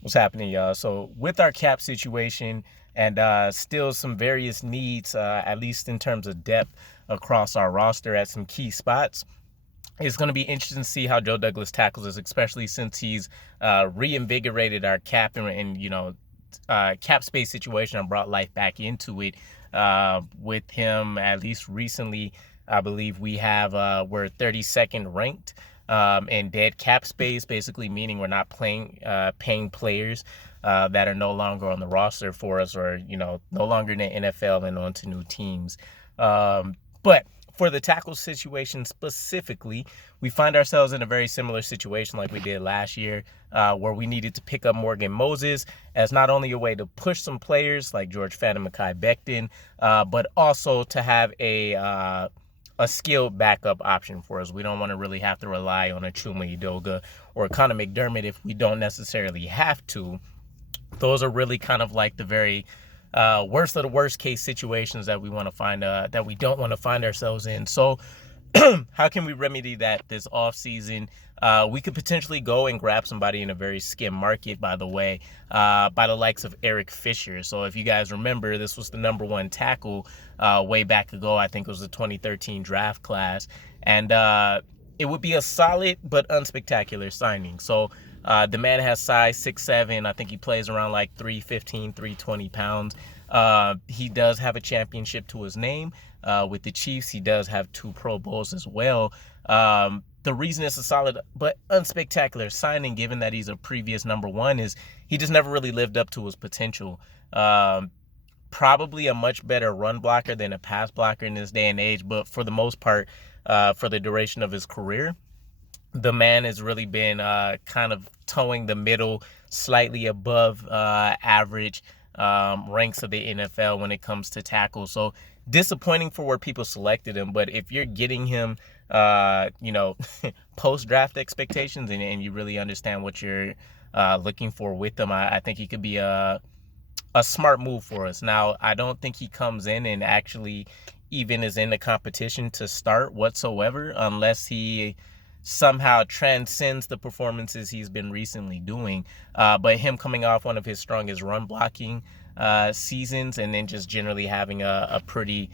What's happening, y'all? So with our cap situation and still some various needs, at least in terms of depth across our roster at some key spots, it's going to be interesting to see how Joe Douglas tackles this, especially since he's reinvigorated our cap and cap space situation and brought life back into it. With him, at least recently, I believe we're 32nd ranked in dead cap space, basically meaning we're not paying players that are no longer on the roster for us, or no longer in the NFL and onto new teams. But for the tackle situation specifically, we find ourselves in a very similar situation like we did last year, where we needed to pick up Morgan Moses as not only a way to push some players like George Fant and Mekhi Becton, but also to have a skilled backup option for us. We don't want to really have to rely on a Chuma Edoga or Connor McDermott if we don't necessarily have to. Those are really kind of like the very worst of the worst case situations that we don't want to find ourselves in. So how can we remedy that this offseason? We could potentially go and grab somebody in a very skim market, by the way, by the likes of Eric Fisher. So if you guys remember, this was the number one tackle way back ago. I think it was the 2013 draft class. And it would be a solid but unspectacular signing. So the man has size 6'7". I think he plays around like 315, 320 pounds. He does have a championship to his name with the Chiefs. He does have 2 Pro Bowls as well. The reason it's a solid but unspectacular signing, given that he's a previous number one, is he just never really lived up to his potential. Probably a much better run blocker than a pass blocker in this day and age, but for the most part, for the duration of his career, the man has really been kind of towing the middle, slightly above average ranks of the NFL when it comes to tackles. So disappointing for where people selected him. But if you're getting him, post-draft expectations and you really understand what you're looking for with them, I think he could be a smart move for us. Now, I don't think he comes in and actually even is in the competition to start whatsoever unless he somehow transcends the performances he's been recently doing. But him coming off one of his strongest run blocking seasons and then just generally having a pretty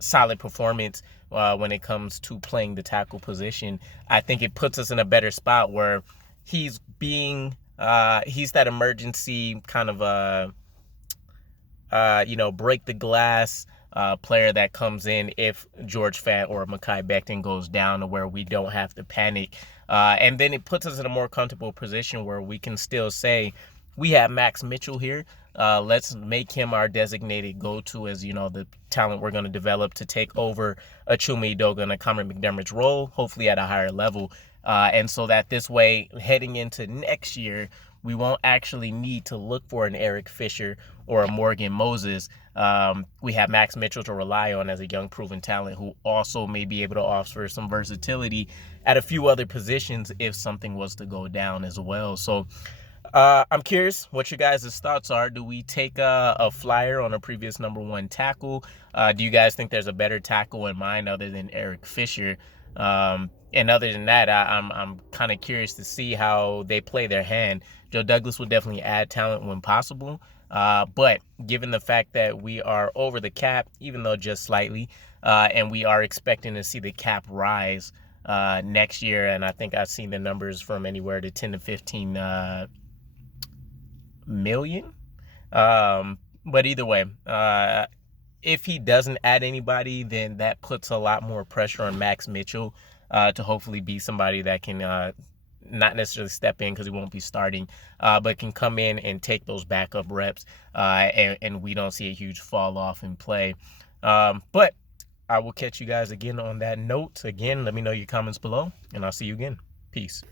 solid performance when it comes to playing the tackle position, I think it puts us in a better spot where he's that emergency kind of break the glass player that comes in if George Fant or Mekhi Becton goes down, to where we don't have to panic. And then it puts us in a more comfortable position where we can still say, we have Max Mitchell here. Let's make him our designated go-to as, the talent we're going to develop to take over a Chuma Edoga and a Connor McDermott's role, hopefully at a higher level. And so that this way, heading into next year, we won't actually need to look for an Eric Fisher or a Morgan Moses. We have Max Mitchell to rely on as a young proven talent who also may be able to offer some versatility at a few other positions if something was to go down as well. So I'm curious what you guys' thoughts are. Do we take a flyer on a previous number one tackle? Do you guys think there's a better tackle in mind other than Eric Fisher? And other than that, I'm kind of curious to see how they play their hand. Joe Douglas will definitely add talent when possible. But given the fact that we are over the cap, even though just slightly, and we are expecting to see the cap rise next year, and I think I've seen the numbers from anywhere to 10 to 15 million. But either way, if he doesn't add anybody, then that puts a lot more pressure on Max Mitchell to hopefully be somebody that can not necessarily step in because he won't be starting, but can come in and take those backup reps, and we don't see a huge fall off in play. But I will catch you guys again on that note. Again, let me know your comments below, and I'll see you again. Peace.